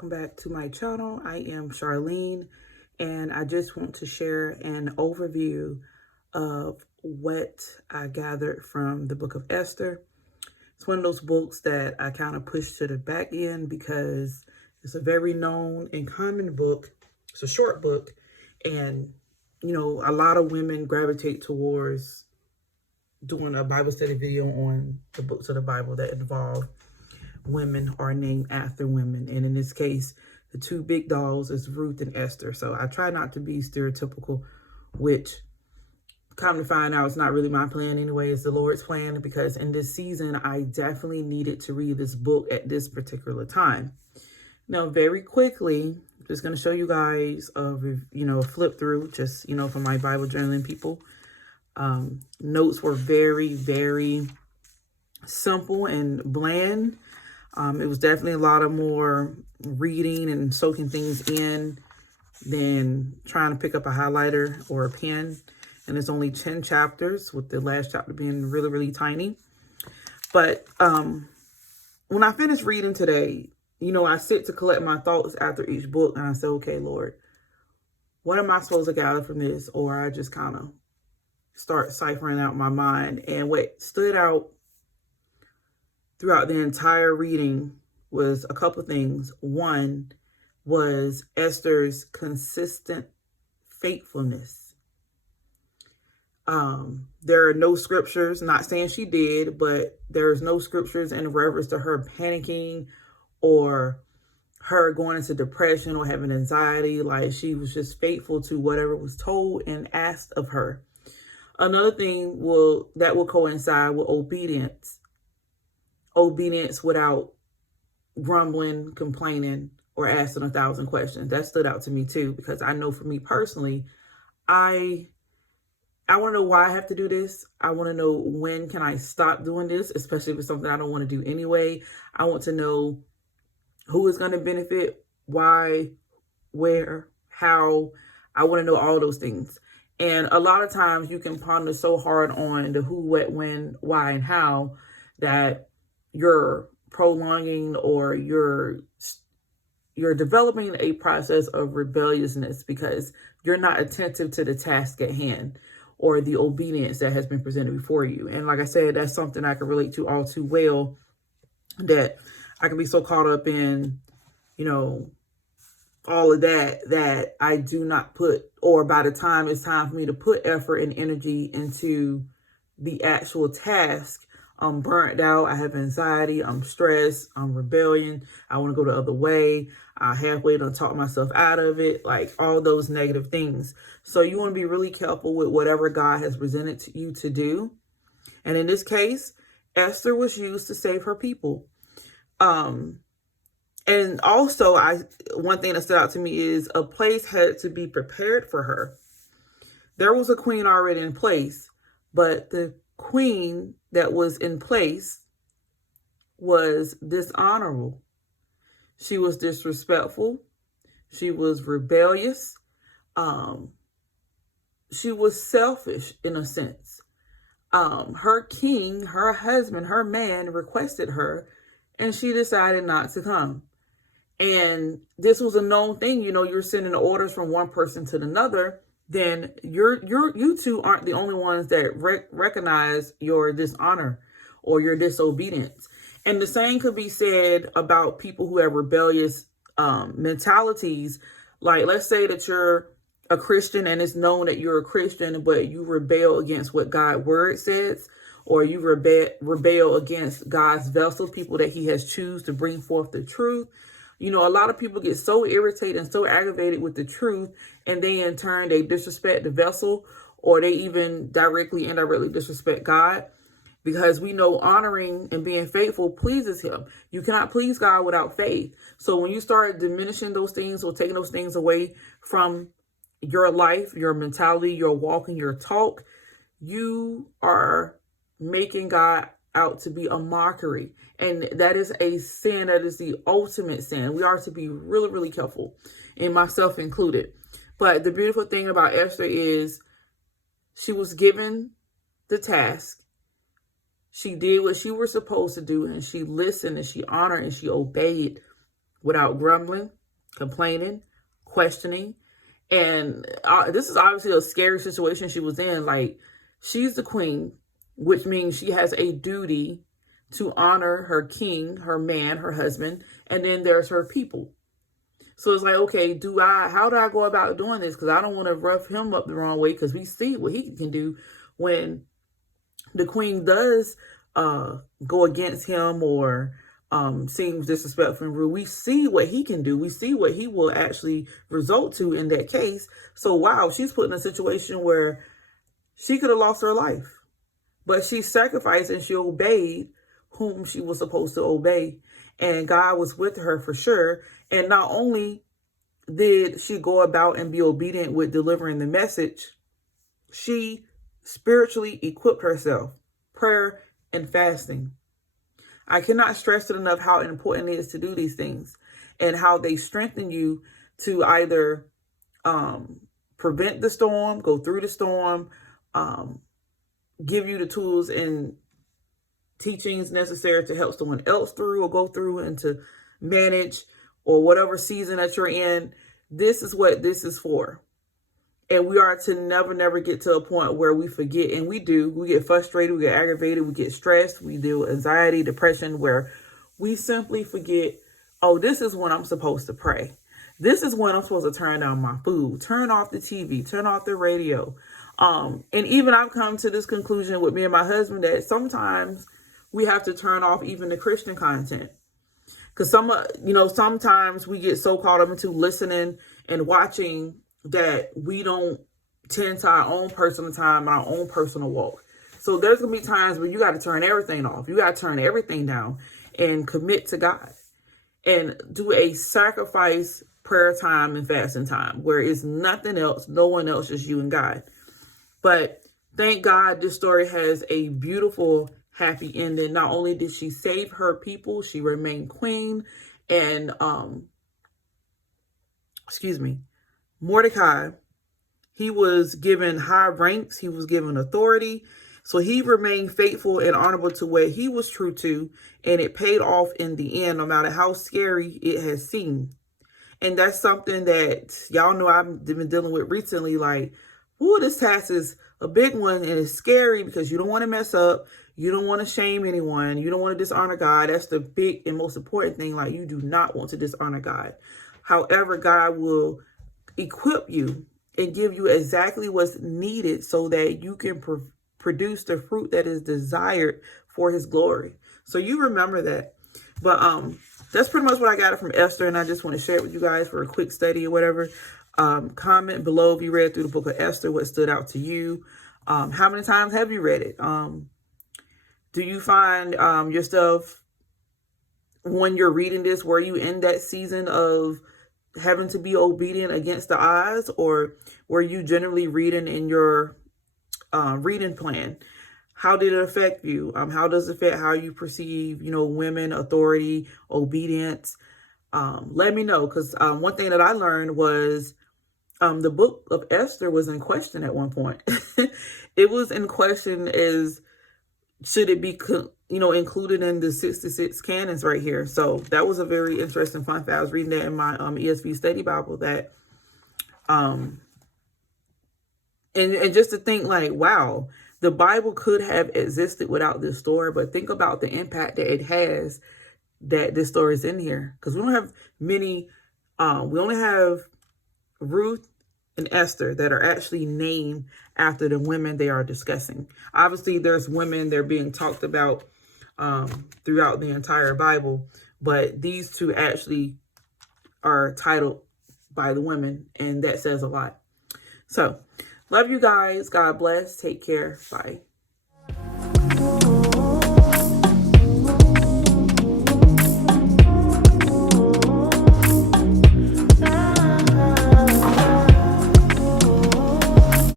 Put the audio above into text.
welcome back to my channel. I am Charlene, and I just want to share an overview of what I gathered from the book of Esther. It's one of those books that I kind of pushed to the back end because it's a very known and common book. It's a short book, and a lot of women gravitate towards doing a Bible study video on the books of the Bible that involve women are named after women. And in this case, the two big dolls is Ruth and Esther. So I try not to be stereotypical, which come to find out it's not really my plan anyway. It's the Lord's plan, because in this season, I definitely needed to read this book at this particular time. Now, very quickly, I'm just going to show you guys a flip through, just, for my Bible journaling people. Notes were very, very simple and bland. It was definitely a lot of more reading and soaking things in than trying to pick up a highlighter or a pen. And it's only 10 chapters, with the last chapter being really, really tiny. But when I finished reading today, I sit to collect my thoughts after each book, and I say, okay, Lord, what am I supposed to gather from this? Or I just kind of start ciphering out my mind. And what stood out throughout the entire reading was a couple things. One was Esther's consistent faithfulness. There are no scriptures, not saying she did, but there's no scriptures in reference to her panicking or her going into depression or having anxiety. Like, she was just faithful to whatever was told and asked of her. Another thing that will coincide with obedience. Obedience without grumbling, complaining, or asking 1,000 questions. That stood out to me too, because I know for me personally, I want to know why I have to do this. I want to know when can I stop doing this, especially if it's something I don't want to do anyway. I want to know who is going to benefit, why, where, how. I want to know all those things. And a lot of times you can ponder so hard on the who, what, when, why, and how that you're prolonging or you're developing a process of rebelliousness because you're not attentive to the task at hand or the obedience that has been presented before you. And like I said, that's something I can relate to all too well, that I can be so caught up in, all of that I do not put, or by the time it's time for me to put effort and energy into the actual task, I'm burnt out, I have anxiety, I'm stressed, I'm rebellion, I want to go the other way, I halfway done talk myself out of it, like all those negative things. So you want to be really careful with whatever God has presented to you to do. And in this case, Esther was used to save her people. And also, one thing that stood out to me is a place had to be prepared for her. There was a queen already in place, but the queen that was in place was dishonorable. She was disrespectful. She was rebellious. She was selfish in a sense. Her king, her husband, her man requested her, and she decided not to come. And this was a known thing. You're sending orders from one person to another, then you two aren't the only ones that recognize your dishonor or your disobedience. And the same could be said about people who have rebellious mentalities. Like, let's say that you're a Christian and it's known that you're a Christian, but you rebel against what God's word says, or you rebel against God's vessels, people that he has chosen to bring forth the truth. A lot of people get so irritated and so aggravated with the truth, and then in turn, they disrespect the vessel, or they even directly, indirectly disrespect God, because we know honoring and being faithful pleases him. You cannot please God without faith. So when you start diminishing those things or taking those things away from your life, your mentality, your walk, and your talk, you are making God out to be a mockery. And that is a sin. That is the ultimate sin. We are to be really, really careful, and myself included. But the beautiful thing about Esther is she was given the task. She did what she was supposed to do, and she listened, and she honored, and she obeyed without grumbling, complaining, questioning. And this is obviously a scary situation she was in. Like, she's the queen, which means she has a duty to honor her king, her man, her husband, and then there's her people. So it's like, okay, how do I go about doing this? Because I don't want to rough him up the wrong way, because we see what he can do when the queen does go against him or seems disrespectful and rude. We see what he can do. We see what he will actually result to in that case. So, wow, she's put in a situation where she could have lost her life. But she sacrificed and she obeyed whom she was supposed to obey. And God was with her for sure. And not only did she go about and be obedient with delivering the message, she spiritually equipped herself, prayer and fasting. I cannot stress it enough how important it is to do these things and how they strengthen you to either prevent the storm, go through the storm, give you the tools and teachings necessary to help someone else through or go through and to manage or whatever season that you're in. This is what this is for. And we are to never get to a point where we forget, and we do. We get frustrated, we get aggravated, we get stressed, we do anxiety, depression, where we simply forget, oh, this is when I'm supposed to pray. This is when I'm supposed to turn down my food, turn off the TV, turn off the radio. And even I've come to this conclusion with me and my husband that sometimes we have to turn off even the Christian content. Because sometimes we get so caught up into listening and watching that we don't tend to our own personal time, our own personal walk. So there's going to be times where you got to turn everything off. You got to turn everything down and commit to God and do a sacrifice prayer time and fasting time where it's nothing else, no one else, just you and God. But thank God this story has a beautiful, happy ending. Not only did she save her people, she remained queen. And, Mordecai, he was given high ranks. He was given authority. So he remained faithful and honorable to what he was true to. And it paid off in the end, no matter how scary it has seemed. And that's something that y'all know I've been dealing with recently. Like, this task is a big one and it's scary because you don't want to mess up. You don't want to shame anyone. You don't want to dishonor God. That's the big and most important thing. Like, you do not want to dishonor God. However, God will equip you and give you exactly what's needed so that you can produce the fruit that is desired for his glory. So you remember that. But that's pretty much what I got from Esther, and I just want to share it with you guys for a quick study or whatever. Comment below if you read through the book of Esther, what stood out to you. How many times have you read it? Do you find yourself, when you're reading this, were you in that season of having to be obedient against the odds, or were you generally reading in your reading plan? How did it affect you? How does it affect how you perceive, women, authority, obedience? Let me know, because one thing that I learned was the book of Esther was in question at one point. It was in question as should it be, included in the 66 canons right here. So that was a very interesting fun fact. I was reading that in my ESV study Bible that, and just to think like, wow, the Bible could have existed without this story, but think about the impact that it has that this story is in here. Because we don't have many, we only have Ruth and Esther that are actually named after the women they are discussing. Obviously, there's women that are being talked about throughout the entire Bible, but these two actually are titled by the women, and that says a lot. So, love you guys. God bless. Take care. Bye.